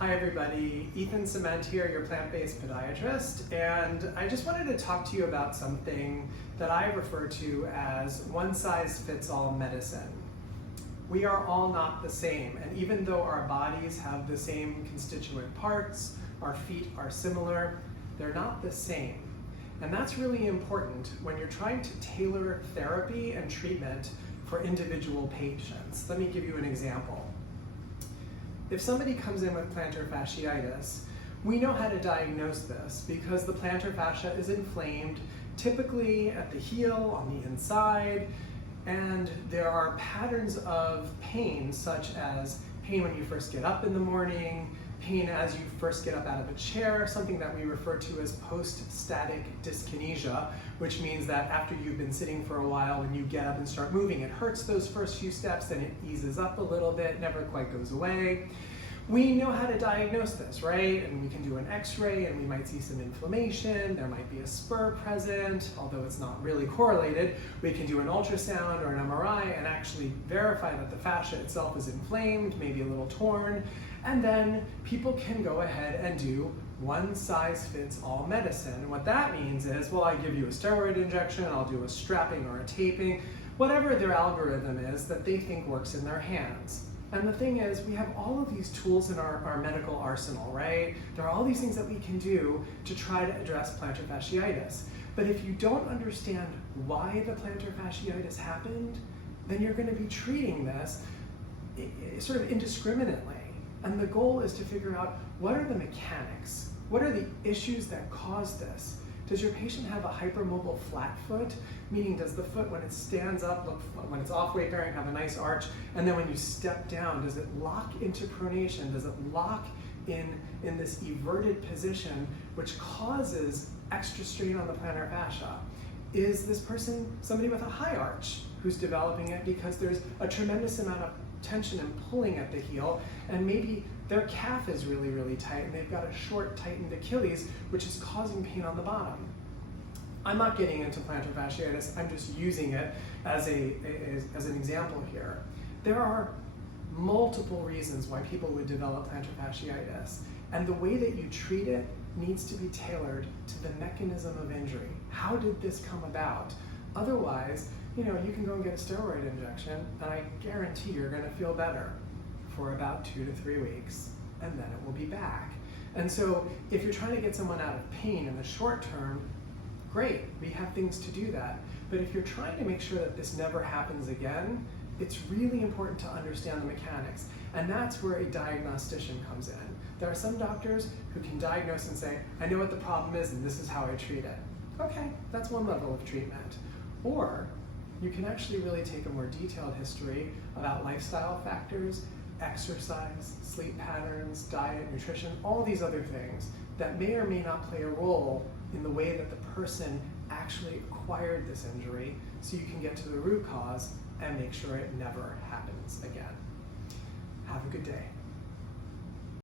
Hi everybody, Ethan Cement here, your plant-based podiatrist, and I just wanted to talk to you about something that I refer to as one-size-fits-all medicine. We are all not the same, and even though our bodies have the same constituent parts, our feet are similar, they're not the same. And that's really important when you're trying to tailor therapy and treatment for individual patients. Let me give you an example. If somebody comes in with plantar fasciitis, we know how to diagnose this because the plantar fascia is inflamed, typically at the heel, on the inside, and there are patterns of pain such as pain when you first get up in the morning, pain as you first get up out of a chair, something that we refer to as post-static dyskinesia, which means that after you've been sitting for a while, when you get up and start moving, it hurts those first few steps, then it eases up a little bit, never quite goes away. We know how to diagnose this, right? And we can do an x-ray and we might see some inflammation, there might be a spur present, although it's not really correlated. We can do an ultrasound or an MRI and actually verify that the fascia itself is inflamed, maybe a little torn, and then people can go ahead and do one-size-fits-all medicine. What that means is, well, I give you a steroid injection, I'll do a strapping or a taping, whatever their algorithm is that they think works in their hands. And the thing is, we have all of these tools in our medical arsenal, right? There are all these things that we can do to try to address plantar fasciitis. But if you don't understand why the plantar fasciitis happened, then you're going to be treating this sort of indiscriminately. And the goal is to figure out what are the mechanics? What are the issues that cause this? Does your patient have a hypermobile flat foot? Meaning, does the foot, when it stands up, when it's off weight bearing, have a nice arch? And then when you step down, does it lock into pronation? Does it lock in this everted position, which causes extra strain on the plantar fascia? Is this person somebody with a high arch who's developing it because there's a tremendous amount of tension and pulling at the heel, and maybe their calf is really, really tight and they've got a short, tightened Achilles, which is causing pain on the bottom. I'm not getting into plantar fasciitis, I'm just using it as an example here. There are multiple reasons why people would develop plantar fasciitis, and the way that you treat it needs to be tailored to the mechanism of injury. How did this come about? Otherwise, you can go and get a steroid injection, and I guarantee you're going to feel better for about 2 to 3 weeks, and then it will be back. And so if you're trying to get someone out of pain in the short term, great, we have things to do that. But if you're trying to make sure that this never happens again, it's really important to understand the mechanics. And that's where a diagnostician comes in. There are some doctors who can diagnose and say, I know what the problem is and this is how I treat it. Okay, that's one level of treatment. Or you can actually really take a more detailed history about lifestyle factors, exercise, sleep patterns, diet, nutrition, all these other things that may or may not play a role in the way that the person actually acquired this injury, so you can get to the root cause and make sure it never happens again. Have a good day.